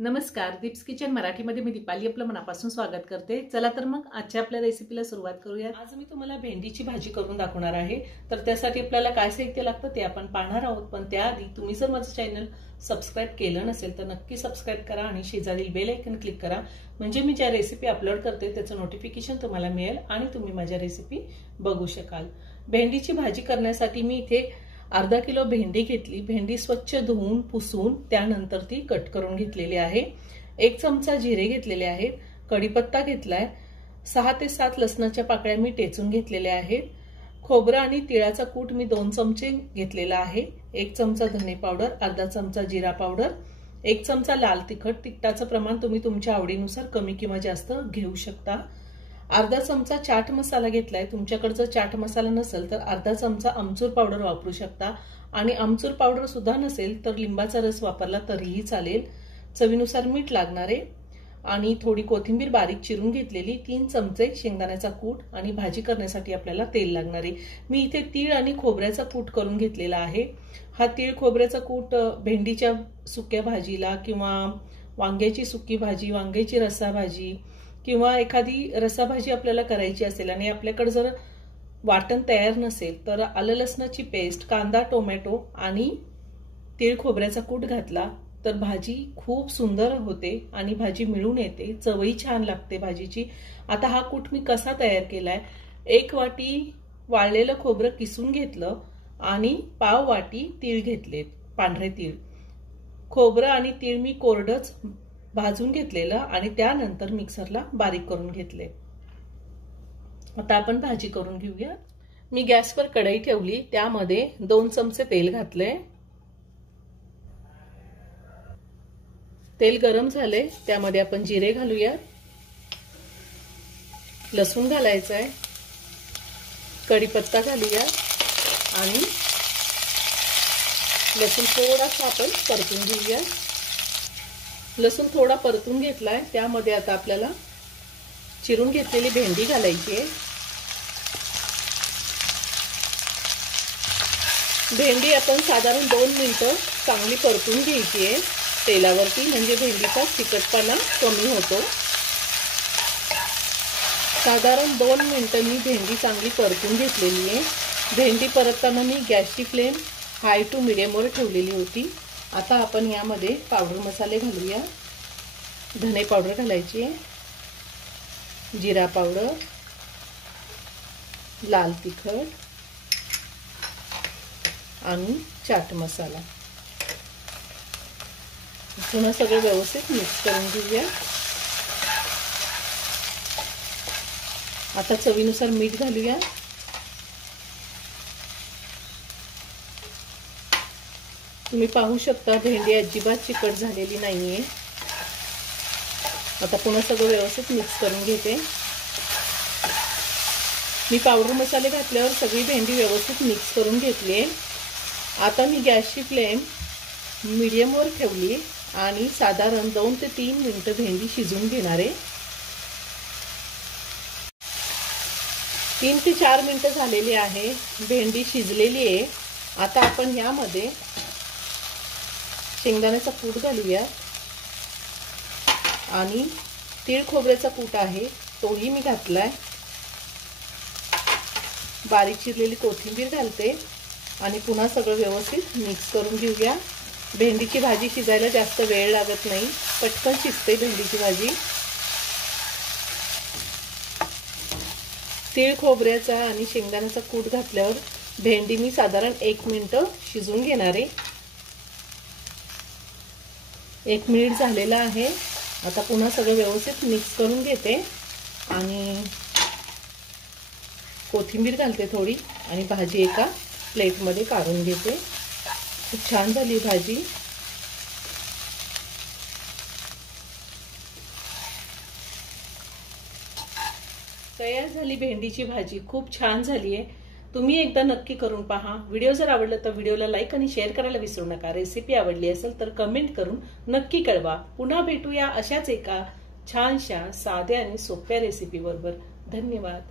नमस्कार, दीप्स किचन मराठीमध्ये मी दीपाली आपलं मनापासून स्वागत करते। चला तर मग आजच्या आपल्या रेसिपीला सुरुवात करूया। आज मी तुम्हाला भेंडीची भाजी करून दाखवणार आहे। तर त्यासाठी आपल्याला काय साहित्य लागतं ते आपण पाहणार आहोत। पण त्याआधी तुम्ही जर माझं चॅनल सबस्क्राइब केलं नसेल तर नक्की सबस्क्राइब करा आणि शेजारील बेल आयकॉन क्लिक करा, म्हणजे मी ज्या रेसिपी अपलोड करते त्याचं नोटिफिकेशन तुम्हाला मिळेल आणि तुम्ही माझ्या रेसिपी बघू शकाल। भेंडीची भाजी करण्यासाठी मी इथे अर्धा किलो भेंडी घेतली। भेंडी स्वच्छ धुवून पुसून त्यानंतर ती कट करून घेतलेली आहे। 1 चमचा जिरे घेतलेले आहेत, कढीपत्ता घेतलाय, 6 ते 7 लसणाच्या पाकळ्या मी टेचून घेतलेल्या आहेत। खोबरं आणि तिळाचा कूट मी 2 चमचे घेतलेला आहे। 1 चमचा धने पावडर, अर्धा चमचा जिरा पावडर, 1 चमचा लाल तिखट। तिखटाचं प्रमाण तुम्ही तुमच्या आवडीनुसार कमी किंवा जास्त घेऊ शकता। अर्धा चमचा चाट मसाला घेतलाय। तुमच्याकडे जर चाट मसाला नसेल तर अर्धा चमचा आमचूर पावडर वापरू शकता, आणि आमचूर पावडर सुद्धा नसेल तर लिंबाचा रस वापरला तरीही चालेल। चवीनुसार मीठ लागणार आहे आणि थोडी कोथिंबीर बारीक चिरून घेतलेली, 3 चमचे शेंगदाण्याचा कूट, आणि भाजी करण्यासाठी आपल्याला तेल लागणार आहे। मी इथे तीळ आणि खोबऱ्याचा कूट करून घेतलेला आहे। हा तीळ खोबऱ्याचा कूट भेंडीच्या सुक्या भाजीला किंवा वांग्याची सुकी भाजी, वांग्याची रस्सा भाजी किंवा एखादी रस्सा भाजी आपल्याला करायची असेल आणि आपल्याकडे जर वाटण तयार नसेल तर आलं लसणाची पेस्ट, कांदा, टोमॅटो आणि तीळ खोबऱ्याचा कूट घातला तर भाजी खूप सुंदर होते आणि भाजी मिळून येते, चवही छान लागते भाजीची। आता हा कूट मी कसा तयार केलाय, 1 वाटी वाळलेलं खोबरं किसून घेतलं आणि पाव वाटी तीळ घेतलेत, पांढरे तीळ। खोबरं आणि तीळ मी कोरडंच भाजून घेतलेलं आणि त्यानंतर मिक्सरला बारीक करून घेतले। आता आपण भाजी करून घेऊया। मी गॅसवर कढई ठेवली, त्यामध्ये 2 चमचे तेल घातले। तेल गरम झाले, त्यामध्ये आपण जिरे घालूया, लसूण घालायचा आहे, कढीपत्ता घालूया आणि लसूण थोडासा आपण परतून घेऊया। लसूण थोडा परतून घेतलाय, त्यामध्ये आता आपल्याला चिरून घेतलेली भेंडी घालायची आहे। भेंडी आपण साधारण 2 मिनिटं चांगली परतून घ्यायची आहे तेलावरती, म्हणजे भेंडीचा तिखटपणा कमी होतो। साधारण 2 मिनिटं मी भेंडी चांगली परतून घेतलेली आहे। भेंडी परतताना मी गॅसची फ्लेम हाय टू मीडियमवर ठेवलेली होती। आता आपण यामध्ये पावडर मसाले घालूया। धने पावडर घालायची आहे, जिरा पावडर, लाल तिखट आणि चाट मसाला। पुन्हा सगळं व्यवस्थित मिक्स करून घेऊया। आता चवीनुसार मीठ घालूया। तुम्ही पाहू शकता भेंडी अजिबात चिकट झालेली नाहीये। आता पुन्हा सगळं व्यवस्थित मिक्स करून घेते। मी पावडर मसाले घातल्यावर सगळी भेंडी व्यवस्थित मिक्स करून घेतली। आता मी गॅसची फ्लेम मीडियमवर ठेवली आणि साधारण 2 ते 3 मिनिटं भेंडी शिजवून घेणार आहे। 3 ते 4 मिनिटं झालेली आहे, भेंडी शिजलेली आहे। आता आपण यामध्ये शेंगदाण्याचा कूट घालूया आणि तीळ खोबऱ्याचा कूट आहे तोही मी घातलाय। बारीक चिरलेली कोथिंबीर घालते आणि पुन्हा सगळं व्यवस्थित मिक्स करून घेऊया। भेंडीची भाजी शिजायला जास्त वेळ लागत नाही, पटकन शिजते भेंडीची भाजी। तीळ खोबऱ्याचा आणि शेंगदाण्याचा कूट घातल्यावर भेंडी मी साधारण 1 मिनिट शिजवून घेणार आहे। 1 मिनिट झालेला आहे। आता पुन्हा सगळं व्यवस्थित मिक्स करून घेते आणि कोथिंबीर घालते थोडी आणि भाजी एका प्लेटमध्ये काढून घेते। खूप छान झाली भाजी। तयार झाली भेंडीची भाजी, खूप छान झाली आहे। तुम्ही एकदा नक्की करून पहा। व्हिडिओ जर आवडला तर व्हिडिओला लाईक आणि शेअर करायला विसरू नका। रेसिपी आवडली असेल तर कमेंट करून नक्की कळवा। पुन्हा भेटूया अशाच एका छानशा साध्या आणि सोप्या रेसिपी बरोबर। धन्यवाद।